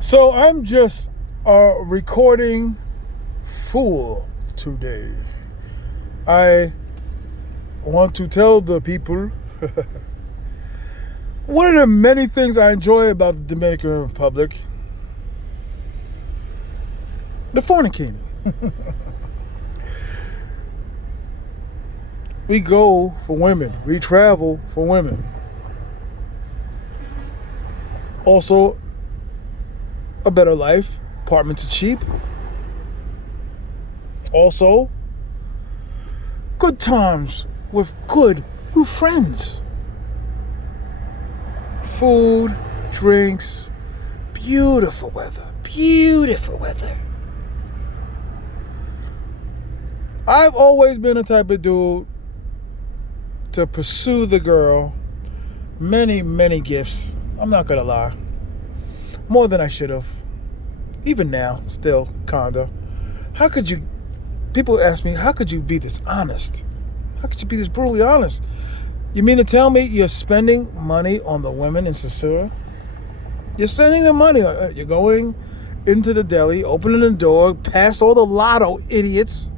So I'm just a recording fool today. I want to tell the people one of the many things I enjoy about the Dominican Republic: the fornicating. We go for women. We travel for women. Also, a better life. Apartments are cheap. Also, good times with good new friends. Food, drinks, beautiful weather. Beautiful weather. I've always been the type of dude to pursue the girl. Many gifts. I'm not gonna lie. More than I should have. Even now, still, kinda. How could you... People ask me, how could you be this honest? How could you be this brutally honest? You mean to tell me you're spending money on the women in Sosua? You're spending the money. You're going into the deli, opening the door, past all the lotto idiots.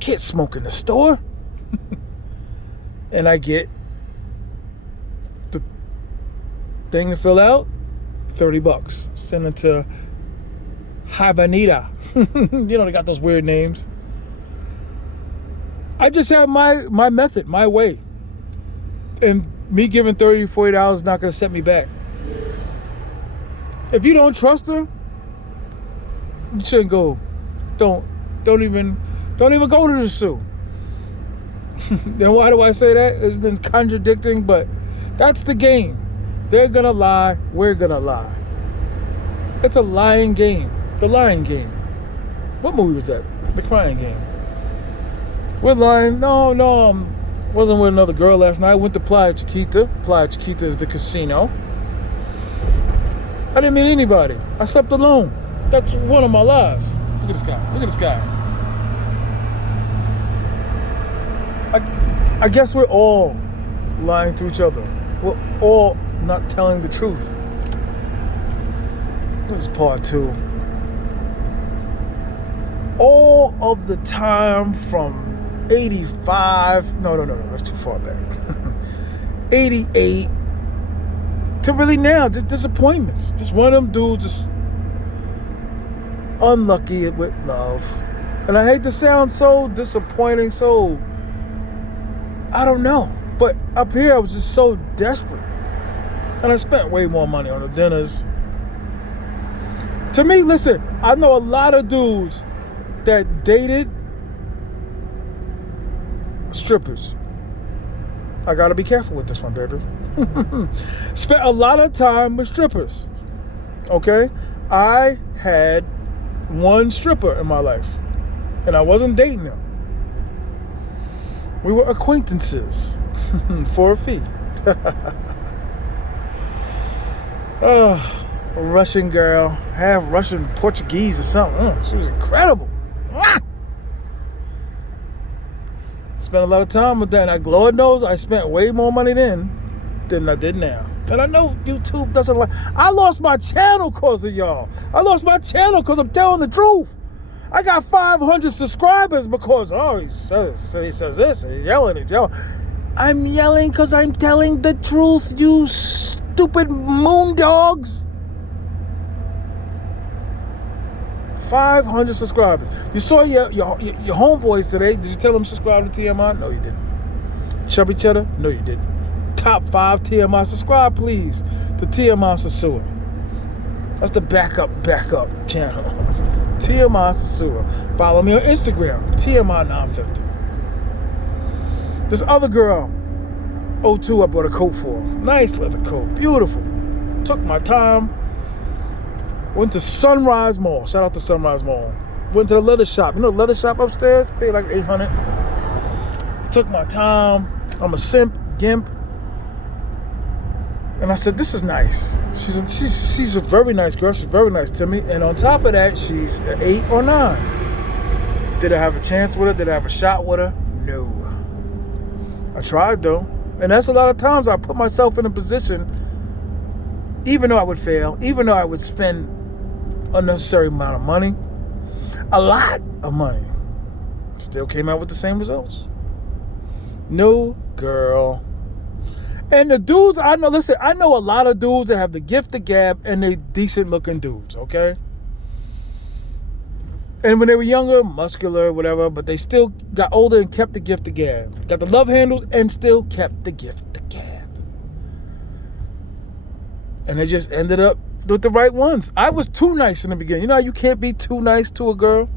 Can't smoke in the store. And I get the thing to fill out, $30. Send it to Habanita. They got those weird names. I just have my method, my way. And me giving $30, $40 is not going to set me back. If you don't trust her, you shouldn't go. Don't even go to the zoo. Then why do I say that? It's contradicting, but that's the game. They're gonna lie, we're gonna lie. It's a lying game. The lying game. What movie was that? The Crying Game. We're lying. No, wasn't with another girl last night. I went to Playa Chiquita. Playa Chiquita is the casino. I didn't meet anybody. I slept alone. That's one of my lies. Look at this guy. Look at this guy. I guess we're all lying to each other. We're all not telling the truth. This is part 2. All of the time from 85, no, that's too far back. 88 to really now, just disappointments. Just one of them dudes just unlucky with love. And I hate to sound so disappointing, so I don't know. But up here I was just so desperate. And I spent way more money on the dinners. To me, listen, I know a lot of dudes that dated strippers. I gotta be careful with this one, baby. Spent a lot of time with strippers. Okay? I had one stripper in my life. And I wasn't dating her. We were acquaintances for a fee. A Russian girl, half Russian Portuguese or something. She was incredible. Spent a lot of time with that. And Lord knows I spent way more money then than I did now. And I know YouTube doesn't like... I lost my channel because of y'all. I lost my channel because I'm telling the truth. I got 500 subscribers because, he says this, he's yelling. I'm yelling because I'm telling the truth, you stupid moon dogs. 500 subscribers. You saw your homeboys today. Did you tell them subscribe to TMI? No, you didn't. Chubby Cheddar? No, you didn't. Top 5 TMI. Subscribe, please. The TMI Sosua. That's the backup channel. TMI Sosua. Follow me on Instagram, TMI950. This other girl, 02, I bought a coat for. Nice leather coat, beautiful. Took my time. Went to Sunrise Mall. Shout out to Sunrise Mall. Went to the leather shop. You know the leather shop upstairs? Paid like $800. Took my time. I'm a gimp. And I said, this is nice. She's a very nice girl. She's very nice to me. And on top of that, she's an 8 or 9. Did I have a chance with her? Did I have a shot with her? No. I tried though. And that's a lot of times I put myself in a position even though I would fail, even though I would spend unnecessary amount of money, a lot of money, still came out with the same results. No, girl. And the dudes I know, listen, I know a lot of dudes that have the gift of gab and they decent looking dudes, okay? And when they were younger, muscular, whatever, but they still got older and kept the gift of gab. Got the love handles and still kept the gift of gab. And they just ended up with the right ones. I was too nice in the beginning. You know how you can't be too nice to a girl?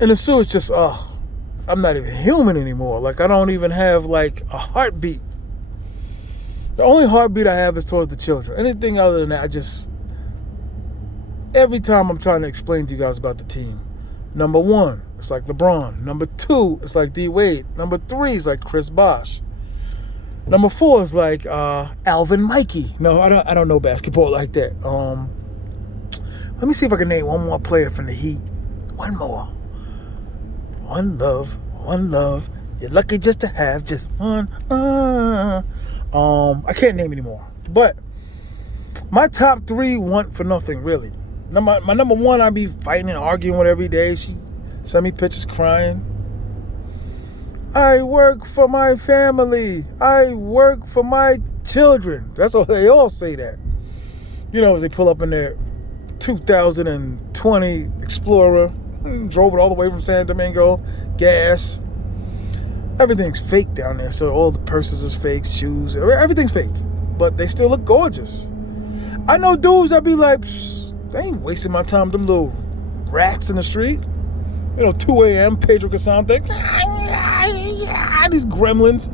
And as soon as just, I'm not even human anymore. Like, I don't even have, like, a heartbeat. The only heartbeat I have is towards the children. Anything other than that, every time I'm trying to explain to you guys about the team. Number 1, it's like LeBron. Number 2, it's like D. Wade. Number 3 is like Chris Bosh. Number 4 is like Alvin Mikey. No, I don't know basketball like that. Let me see if I can name one more player from the Heat. One more. One love. You're lucky just to have just one. I can't name anymore. But my top 3 want for nothing, really. My number 1, I be fighting and arguing with every day. She send me pictures crying. I work for my family. I work for my children. That's all they all say that. You know, as they pull up in their 2020 Explorer, drove it all the way from San Domingo, gas. Everything's fake down there, so all the purses is fake, shoes, everything's fake. But they still look gorgeous. I know dudes that be like, they ain't wasting my time with them little rats in the street. 2 a.m., Pedro Casante. These gremlins.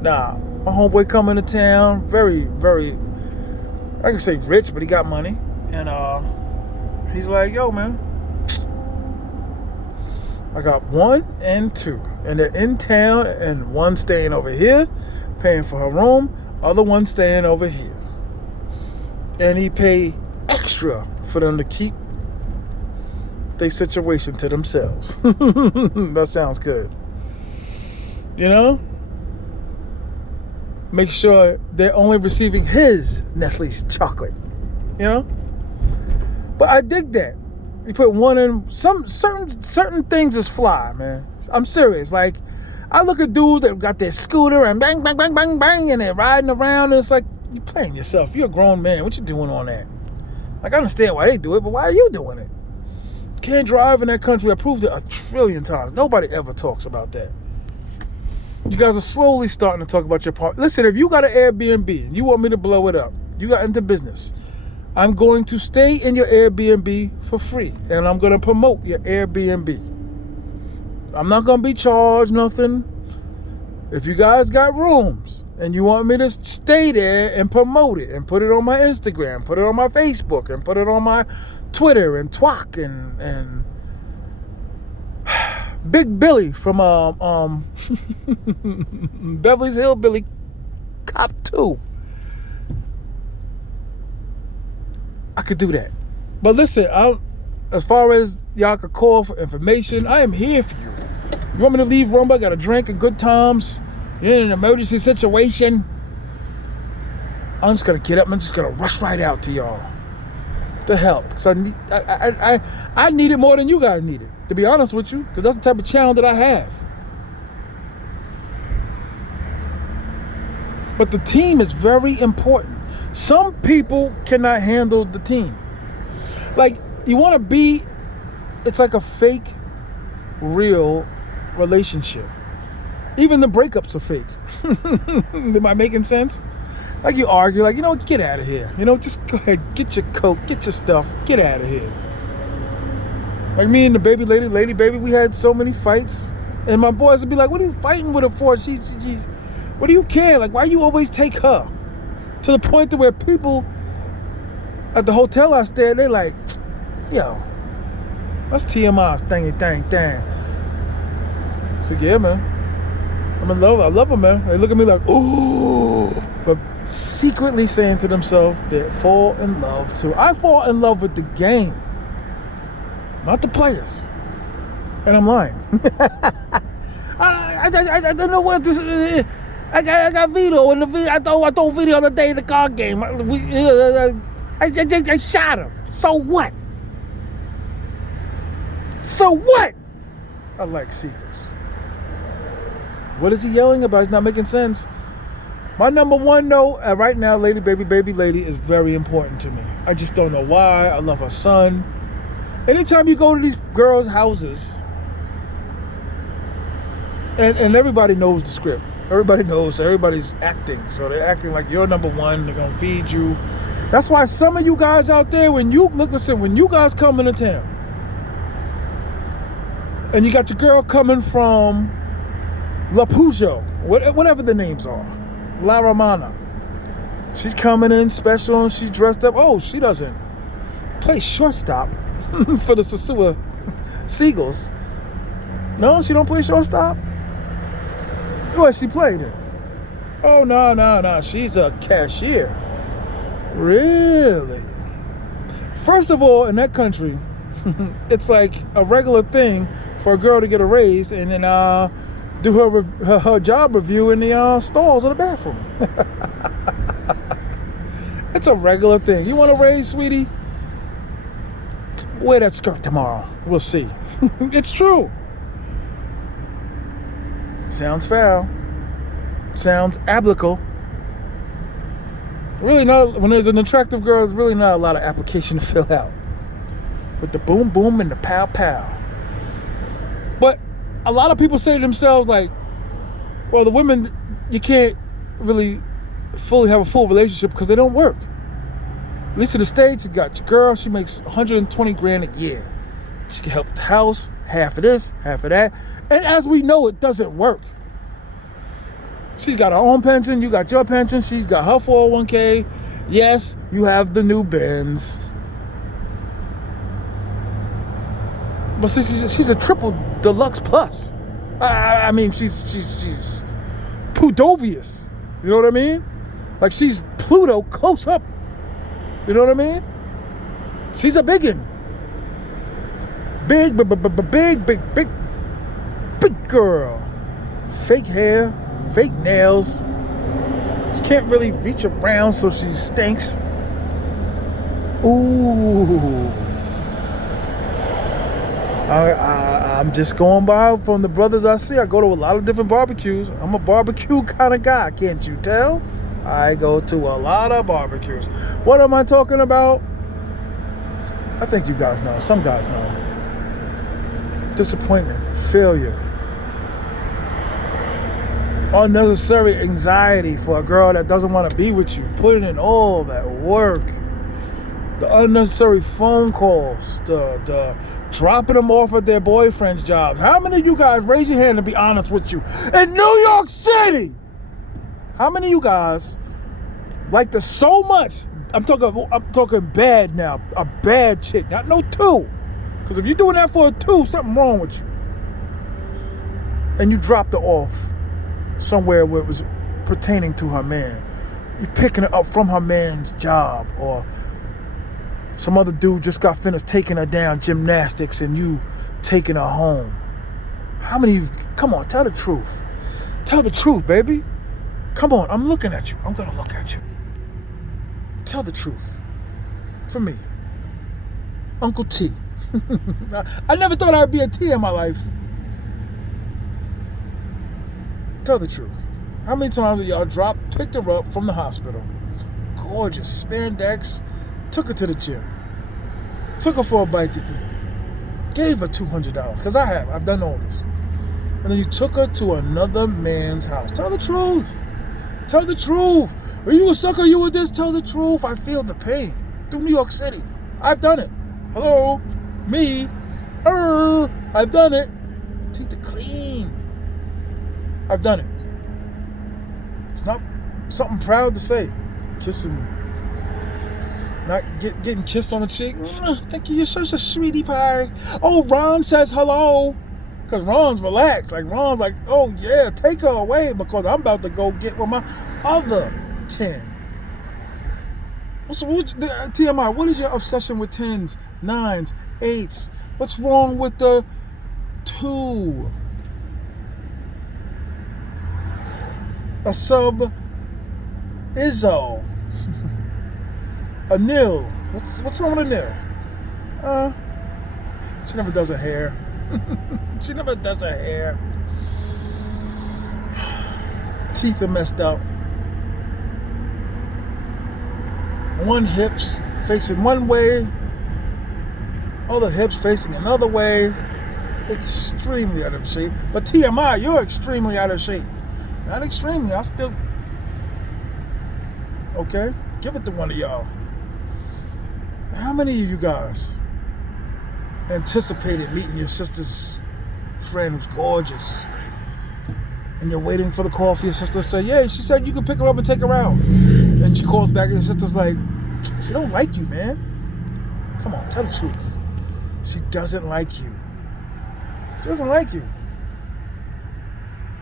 Nah, my homeboy coming to town, very, very, I can say rich, but he got money. And he's like, yo, man, I got 1 and 2. And they're in town, and one staying over here, paying for her room, other one staying over here. And he pay extra for them to keep their situation to themselves. That sounds good. Make sure they're only receiving his Nestle's chocolate. But I dig that. You put 1 in some certain things is fly, man. I'm serious. Like, I look at dudes that got their scooter and bang, bang, bang, bang, bang, and they're riding around, and it's like, you playing yourself. You're a grown man. What you doing on that? Like, I understand why they do it, but why are you doing it? Can't drive in that country. I proved it 1 trillion times. Nobody ever talks about that. You guys are slowly starting to talk about your part. Listen, if you got an Airbnb and you want me to blow it up, you got into business, I'm going to stay in your Airbnb for free, and I'm going to promote your Airbnb. I'm not going to be charged nothing. If you guys got rooms and you want me to stay there and promote it and put it on my Instagram, put it on my Facebook, and put it on my Twitter and Twak and Big Billy from Beverly's Hillbilly Cop 2. I could do that. But listen, as far as y'all could call for information, I am here for you. You want me to leave Rumba? Got a drink and good times? You're in an emergency situation? I'm just going to get up and I'm just going to rush right out to y'all to help. Because I need it more than you guys need it, to be honest with you. Because that's the type of channel that I have. But the team is very important. Some people cannot handle the team. Like, you want to be, it's like a fake, real relationship. Even the breakups are fake. Am I making sense? Like, you argue, like, get out of here. Just go ahead, get your coat, get your stuff, get out of here. Like me and the baby lady baby, we had so many fights. And my boys would be like, what are you fighting with her for? She's what do you care? Like, why you always take her? To the point to where people at the hotel I stayed, they like, yo, that's T.M.I. Thangy. I said, yeah, man. I'm in love. I love her, man. They look at me like, ooh. But secretly saying to themselves, they fall in love too. I fall in love with the game, not the players. And I'm lying. I don't know what this is. I got video in the video. I throw video the other day in the car game. I shot him. So what? So what? I like seekers. What is he yelling about? It's not making sense. My number one though, right now, baby lady is very important to me. I just don't know why. I love her son. Anytime you go to these girls' houses, and everybody knows the script. Everybody knows. Everybody's acting. So they're acting like you're number one. They're gonna feed you. That's why some of you guys out there, when you guys come into town, and you got your girl coming from La Pujo, whatever the names are, La Romana. She's coming in special and she's dressed up. Oh, she doesn't play shortstop for the Sosua Seagulls. No, she don't play shortstop. What she played in? Oh, no. She's a cashier. Really? First of all, in that country, it's like a regular thing for a girl to get a raise and then do her job review in the stalls of the bathroom. It's a regular thing. You want a raise, sweetie? Wear that skirt tomorrow. We'll see. It's true. Sounds foul. Sounds biblical. Really not. When there's an attractive girl, there's really not a lot of application to fill out. With the boom boom and the pow pow. But a lot of people say to themselves like, well, the women, you can't really fully have a full relationship because they don't work. At least in the States, you got your girl, she makes 120 grand a year. She can help with the house, half of this, half of that. And as we know, it doesn't work. She's got her own pension, you got your pension, she's got her 401k. Yes, you have the new Benz. But she's a triple deluxe plus. I mean, she's Plutovius. You know what I mean? Like she's Pluto close up. You know what I mean? She's a biggin. Big girl. Fake hair, fake nails. She can't really reach around, so she stinks. Ooh. I'm just going by from the brothers I see. I go to a lot of different barbecues. I'm a barbecue kind of guy, can't you tell? I go to a lot of barbecues. What am I talking about? I think you guys know. Some guys know. Disappointment, failure, unnecessary anxiety for a girl that doesn't want to be with you. Putting in all that work. The unnecessary phone calls. The dropping them off at their boyfriend's jobs. How many of you guys, raise your hand and be honest with you, in New York City? How many of you guys like this so much? I'm talking bad now. A bad chick, not no two. Because if you're doing that for a two, something wrong with you. And you dropped her off somewhere where it was pertaining to her man. You're picking her up from her man's job, or some other dude just got finished taking her down gymnastics and you taking her home. How many of you, come on, tell the truth. Tell the truth, baby. Come on, I'm looking at you. I'm going to look at you. Tell the truth. For me. Uncle T. I never thought I'd be a T in my life. Tell the truth. How many times have y'all picked her up from the hospital? Gorgeous spandex. Took her to the gym. Took her for a bite to eat. Gave her $200. Because I've done all this. And then you took her to another man's house. Tell the truth. Tell the truth. Are you a sucker? You with this? Tell the truth. I feel the pain. Through New York City. I've done it. Hello? Me? I've done it. Teeth are clean. I've done it. It's not something proud to say. Kissing. Not getting kissed on the cheek. Thank you. You're such a sweetie pie. Oh, Ron says hello. Because Ron's relaxed. Like, Ron's like, oh, yeah, take her away because I'm about to go get with my other 10. T.M.I, what is your obsession with 10s, 9s, 8s? What's wrong with the 2? a sub Izzo, a nil. What's wrong with a nil? She never does her hair. She never does her hair. Teeth are messed up. One hip's facing one way, other hips facing another way. Extremely out of shape. But TMI, you're extremely out of shape. Not extremely, I still... Okay? Give it to one of y'all. How many of you guys anticipated meeting your sister's friend who's gorgeous, and you're waiting for the call for your sister to say, yeah, she said you can pick her up and take her out. And she calls back and your sister's like, she don't like you, man. Come on, tell the truth. She doesn't like you. She doesn't like you.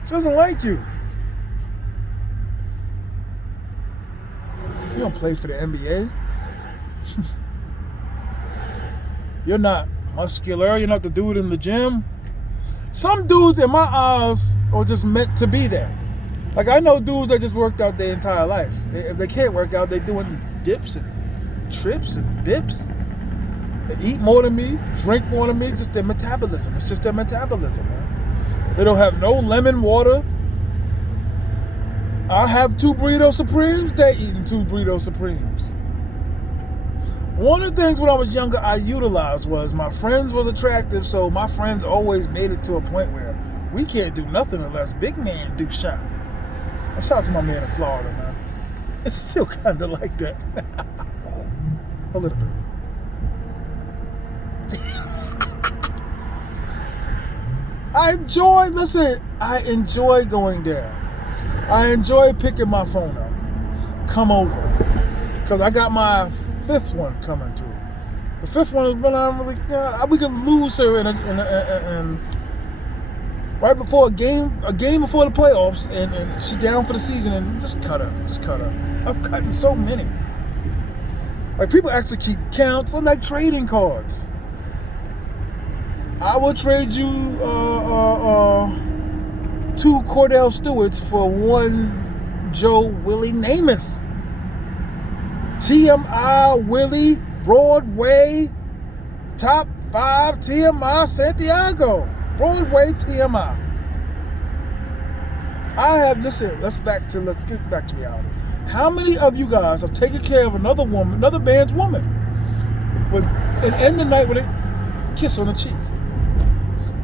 She doesn't like you. You don't play for the NBA. You're not muscular. You're not the dude in the gym. Some dudes in my eyes are just meant to be there. Like, I know dudes that just worked out their entire life. If they can't work out, they're doing dips and trips and dips. They eat more than me, drink more than me, just their metabolism. It's just their metabolism, man. They don't have no lemon water. I have 2 Burrito Supremes, they're eating 2 Burrito Supremes. One of the things when I was younger I utilized was my friends was attractive, so my friends always made it to a point where we can't do nothing unless big man do shot. I shout out to my man in Florida, man. It's still kind of like that. A little bit. I enjoy going there. I enjoy picking my phone up. Come over. Because I got my 5th one coming through. The 5th one is when I'm really, we could lose her in right before a game before the playoffs, and she down for the season, and just cut her. I've cut so many. Like, people actually keep counts on like trading cards. I will trade you 2 Cordell Stewarts for 1 Joe Willie Namath. T.M.I. Willie, Broadway, top 5 TMISantiago. Broadway T.M.I. Let's get back to reality. How many of you guys have taken care of another man's woman, and end the night with a kiss on the cheek?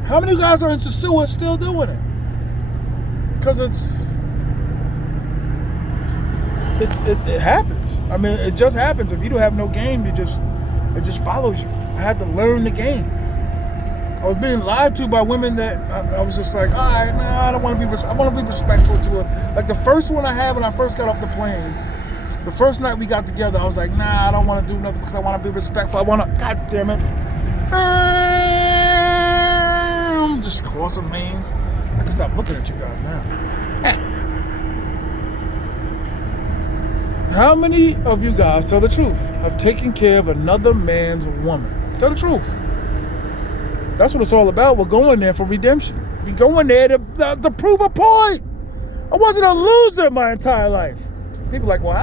How many of you guys are in Sosua still doing it? Because it happens. I mean, it just happens. If you don't have no game, it just follows you. I had to learn the game. I was being lied to by women that I was just like, all right, I don't want to be. I want to be respectful to her. Like the first one I had when I first got off the plane, the first night we got together, I was like, I don't want to do nothing because I want to be respectful. I want to, God damn it, just crossing lanes. I can stop looking at you guys now. How many of you guys, tell the truth, have taken care of another man's woman? Tell the truth. That's what it's all about. We're going there for redemption. We're going there to prove a point. I wasn't a loser my entire life. People are like, well,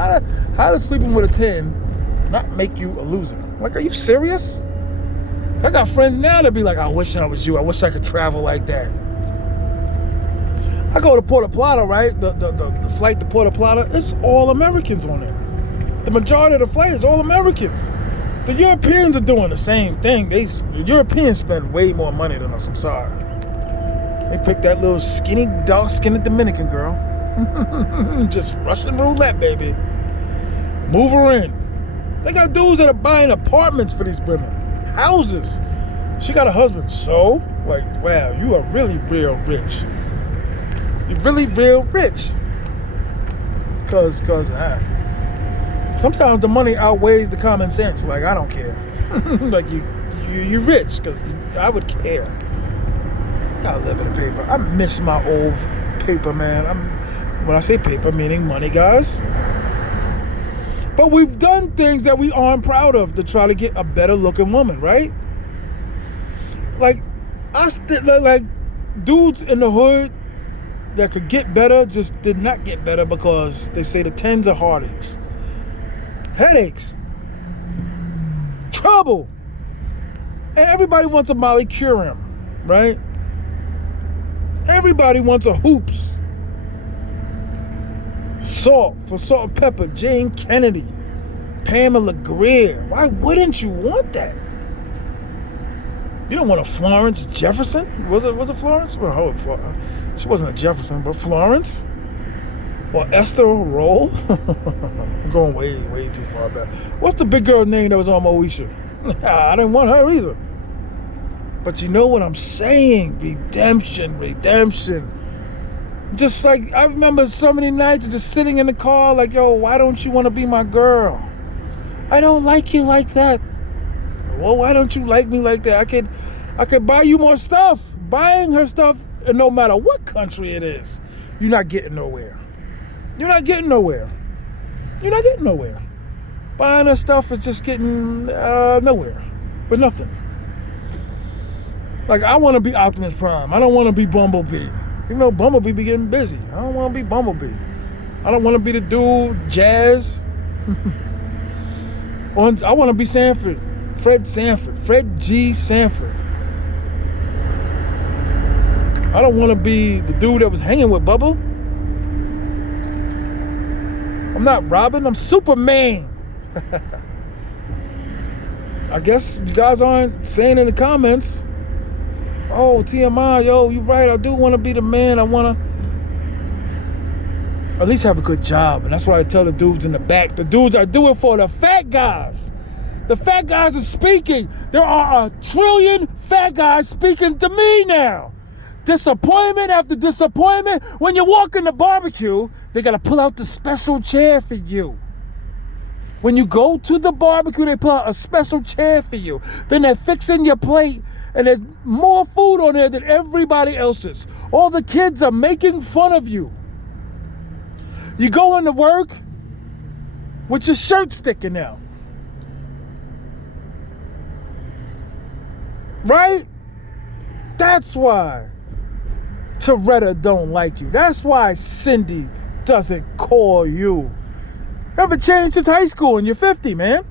how does sleeping with a 10 not make you a loser? Like, are you serious? I got friends now that be like, I wish I was you. I wish I could travel like that. I go to Puerto Plata, right? The flight to Puerto Plata, it's all Americans on there. The majority of the flight is all Americans. The Europeans are doing the same thing. The Europeans spend way more money than us, I'm sorry. They picked that little skinny, dark-skinned Dominican girl. Just Russian roulette, baby. Move her in. They got dudes that are buying apartments for these women. Houses. She got a husband, so? Like, wow, you are really real rich. You're really real rich. Cause sometimes the money outweighs the common sense. Like, I don't care. Like, you're rich, because I would care. Got a little bit of paper. I miss my old paper, man. When I say paper, meaning money, guys. But we've done things that we aren't proud of to try to get a better looking woman, right? Like, like dudes in the hood that could get better just did not get better because they say the 10s are heartaches, headaches, trouble. And everybody wants a Molly Curim, right? Everybody wants a Hoops. Salt for Salt and Pepper, Jane Kennedy, Pamela Greer. Why wouldn't you want that? You don't want a Florence Jefferson? Was it Florence? Well, she wasn't a Jefferson, but Florence? Or Esther Roll? I'm going way too far back. What's the big girl's name that was on Moesha? I didn't want her either. But you know what I'm saying? Redemption. Just like, I remember so many nights just sitting in the car like, yo, why don't you want to be my girl? I don't like you like that. Well, why don't you like me like that? I could buy you more stuff. Buying her stuff, and no matter what country it is, you're not getting nowhere. Buying her stuff is just getting nowhere. With nothing. Like, I want to be Optimus Prime. I don't want to be Bumblebee. Even though Bumblebee be getting busy. I don't want to be Bumblebee. I don't want to be the dude, Jazz. I want to be Sanford. Fred G. Sanford. I don't want to be the dude that was hanging with Bubba. I'm not Robin, I'm Superman. I guess you guys aren't saying in the comments, oh, T.M.I, yo, you're right, I do want to be the man. I want to at least have a good job. And that's why I tell the dudes in the back, the dudes I do it for, the fat guys. The fat guys are speaking. There are 1 trillion fat guys speaking to me now. Disappointment after disappointment. When you walk in the barbecue, they got to pull out the special chair for you. When you go to the barbecue, they pull out a special chair for you. Then they're fixing your plate, and there's more food on there than everybody else's. All the kids are making fun of you. You go into work with your shirt sticking out. Right? That's why Toretta don't like you. That's why Cindy doesn't call you. You haven't changed since high school and you're 50, man.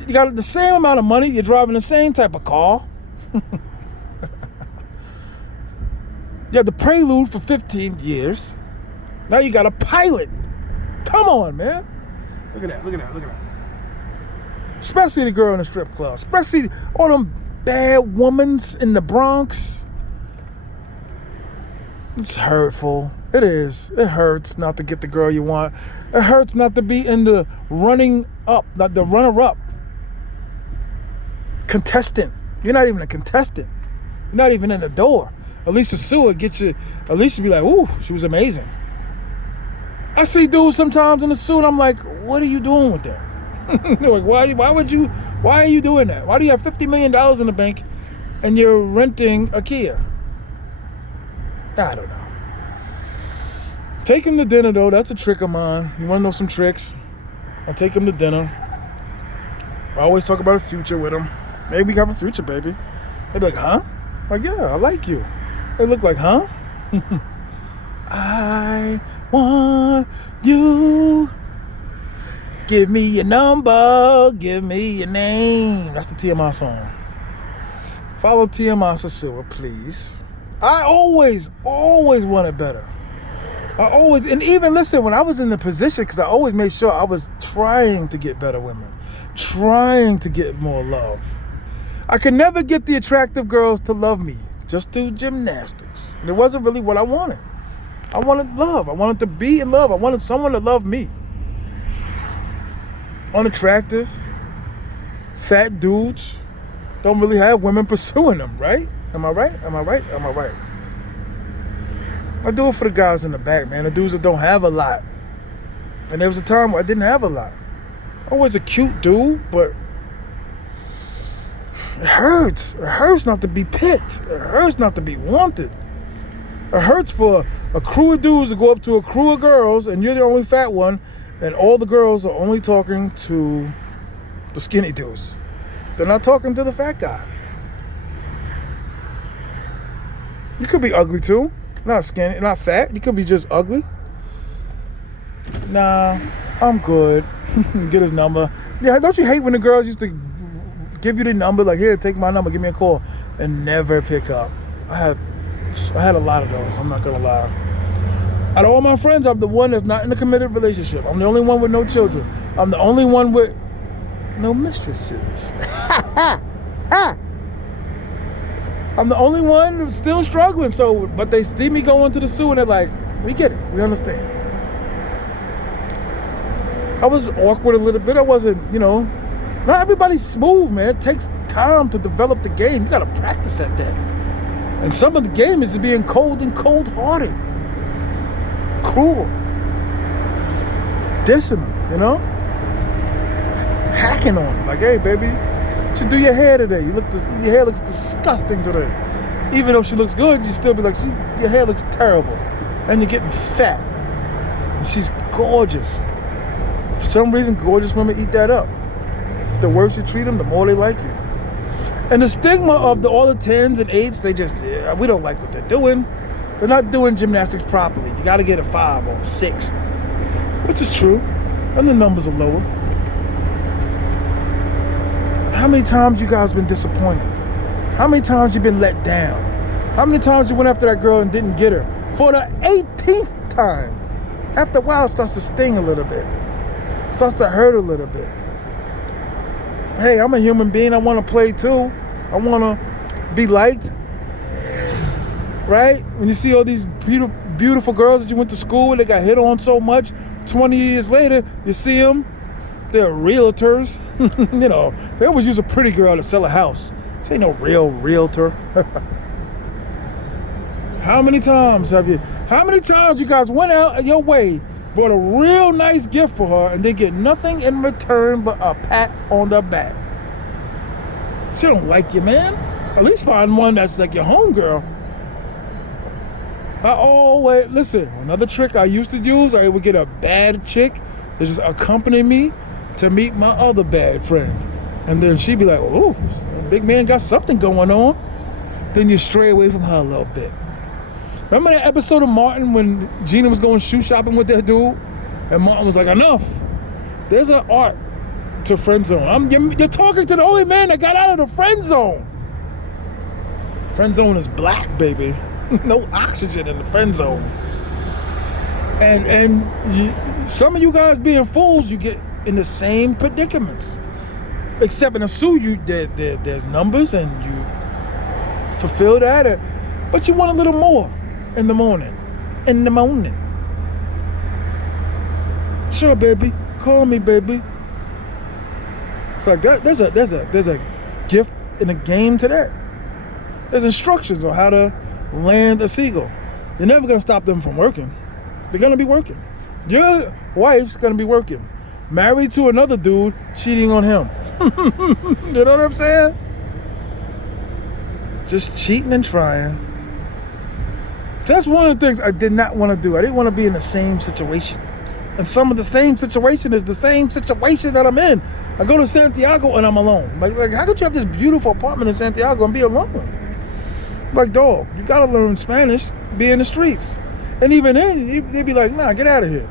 You got the same amount of money. You're driving the same type of car. You had the Prelude for 15 years. Now you got a Pilot. Come on, man. Look at that. Especially the girl in the strip club. Especially all them bad womans in the Bronx. It's hurtful. It is. It hurts not to get the girl you want. It hurts not to be in the running up, not the runner-up. Contestant. You're not even a contestant. You're not even in the door. Alicia Sosua gets you, at least you be like, ooh, she was amazing. I see dudes sometimes in the suit, I'm like, what are you doing with that? Like, why are you doing that? Why do you have $50 million in the bank and you're renting a Kia? I don't know. Take him to dinner, though. That's a trick of mine. You want to know some tricks? I'll take him to dinner. I always talk about a future with him. Maybe we have a future, baby. They be like, huh? Like, yeah, I like you. They look like, huh? I want you. Give me your number. Give me your name. That's the T.M.I. song. Follow T.M.I. Sosua, please. I always wanted better. And even listen, when I was in the position, because I always made sure I was trying to get better women, trying to get more love. I could never get the attractive girls to love me, just do gymnastics. And it wasn't really what I wanted. I wanted love. I wanted to be in love. I wanted someone to love me. Unattractive, fat dudes don't really have women pursuing them, right? Am I right? I do it for the guys in the back, man. The dudes that don't have a lot. And there was a time where I didn't have a lot. I was a cute dude, but it hurts. It hurts not to be picked. It hurts not to be wanted. It hurts for a crew of dudes to go up to a crew of girls and you're the only fat one and all the girls are only talking to the skinny dudes. They're not talking to the fat guy. You could be ugly too. Not skinny, not fat. You could be just ugly. Nah, I'm good. Get his number. Yeah, don't you hate when the girls used to give you the number, like, here, take my number, give me a call, and never pick up? I had a lot of those, I'm not gonna lie. Out of all my friends, I'm the one that's not in a committed relationship. I'm the only one with no children. I'm the only one with no mistresses. I'm the only one who's still struggling. So, but they see me going to the zoo and they're like, we get it, we understand. I was awkward a little bit. I wasn't, not everybody's smooth, man. It takes time to develop the game. You gotta practice at that. And some of the game is being cold and cold-hearted. Cruel. Dissing them, hacking on them. Like, hey, baby, you should do your hair today. Your hair looks disgusting today. Even though she looks good, you still be like, your hair looks terrible. And you're getting fat. And she's gorgeous. For some reason, gorgeous women eat that up. The worse you treat them, the more they like you. And the stigma of all the 10s and 8s, we don't like what they're doing. They're not doing gymnastics properly. You got to get a 5 or a 6, which is true. And the numbers are lower. How many times you guys been disappointed? How many times you been let down? How many times you went after that girl and didn't get her? For the 18th time. After a while, it starts to sting a little bit. It starts to hurt a little bit. Hey, I'm a human being. I want to play too. I want to be liked. Right? When you see all these beautiful girls that you went to school with, they got hit on so much, 20 years later, you see them, they're realtors. They always use a pretty girl to sell a house. She ain't no real realtor. How many times you guys went out your way, bought a real nice gift for her, and they get nothing in return but a pat on the back? She don't like you, man. At least find one that's like your homegirl. Listen, another trick I used to use, I would get a bad chick that just accompany me to meet my other bad friend. And then she'd be like, oh, big man got something going on. Then you stray away from her a little bit. Remember that episode of Martin when Gina was going shoe shopping with that dude? And Martin was like, enough. There's an art to friend zone. You're talking to the only man that got out of the friend zone. Friend zone is black, baby. No oxygen in the friend zone. And some of you guys being fools, you get in the same predicaments. Except in a zoo, there's numbers and you fulfill that. But you want a little more in the morning. Sure, baby. Call me, baby. It's like that. There's a gift in a game to that. There's instructions on how to land a seagull. You're never gonna stop them from working. They're gonna be working. Your wife's gonna be working. Married to another dude, cheating on him. You know what I'm saying? Just cheating and trying. That's one of the things I did not want to do. I didn't want to be in the same situation. And some of the same situation is the same situation that I'm in. I go to Santiago and I'm alone. Like how could you have this beautiful apartment in Santiago and be alone? Like, dog, you gotta learn Spanish, be in the streets. And even then, they'd be like, nah, get out of here.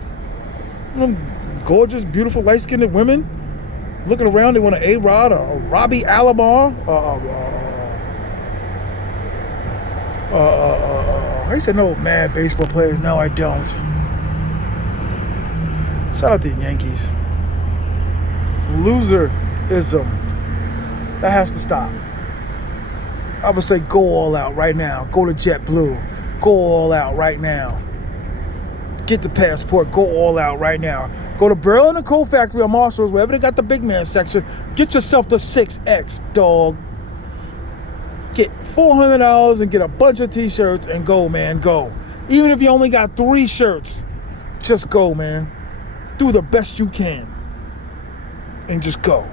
Gorgeous, beautiful, light-skinned women looking around, they want an A-Rod or Robbie Alomar. I used to know mad baseball players. Now I don't. Shout out to the Yankees. Loserism. That has to stop. I would say go all out right now. Go to JetBlue. Go all out right now. Get the passport. Go all out right now. Go to Berlin and Coal Factory or Marshall's, wherever they got the big man section. Get yourself the 6X, dog. Get $400 and get a bunch of t-shirts and go, man, go. Even if you only got 3 shirts, just go, man. Do the best you can. And just go.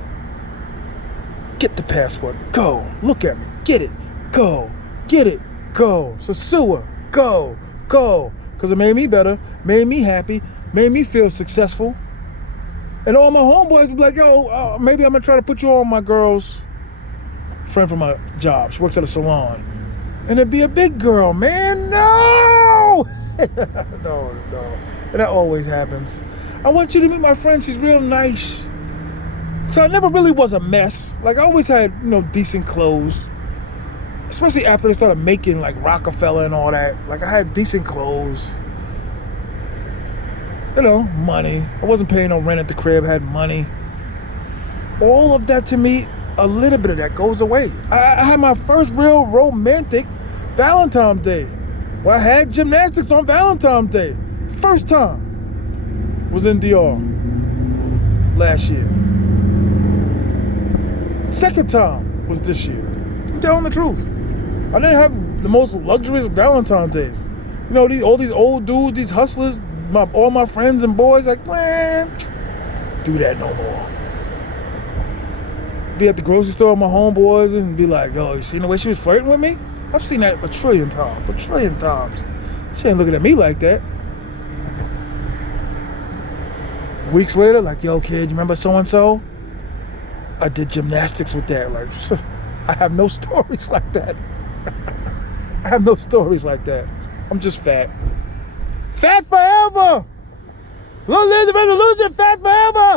Get the passport. Go. Look at me. Get it. Go. Get it. Go. Sosua. Go. Go. Because it made me better. Made me happy. Made me feel successful. And all my homeboys would be like, yo, maybe I'm going to try to put you on my girl's friend from my job. She works at a salon. And it'd be a big girl, man. No! No. And that always happens. I want you to meet my friend. She's real nice. So I never really was a mess. Like, I always had, decent clothes. Especially after they started making, like, Rockefeller and all that. Like, I had decent clothes. Money. I wasn't paying no rent at the crib. I had money. All of that to me, a little bit of that goes away. I had my first real romantic Valentine's Day. Where I had gymnastics on Valentine's Day. First time was in Dior last year. Second time was this year. I'm telling the truth. I didn't have the most luxurious Valentine's days. All these old dudes, these hustlers, all my friends and boys, like, man, do that no more. Be at the grocery store with my homeboys and be like, yo, you seen the way she was flirting with me? I've seen that a trillion times. She ain't looking at me like that. Weeks later, like, yo, kid, you remember so-and-so? I did gymnastics with that. Like, I have no stories like that. I have no stories like that. I'm just fat. Fat forever! Long live the revolution, fat forever!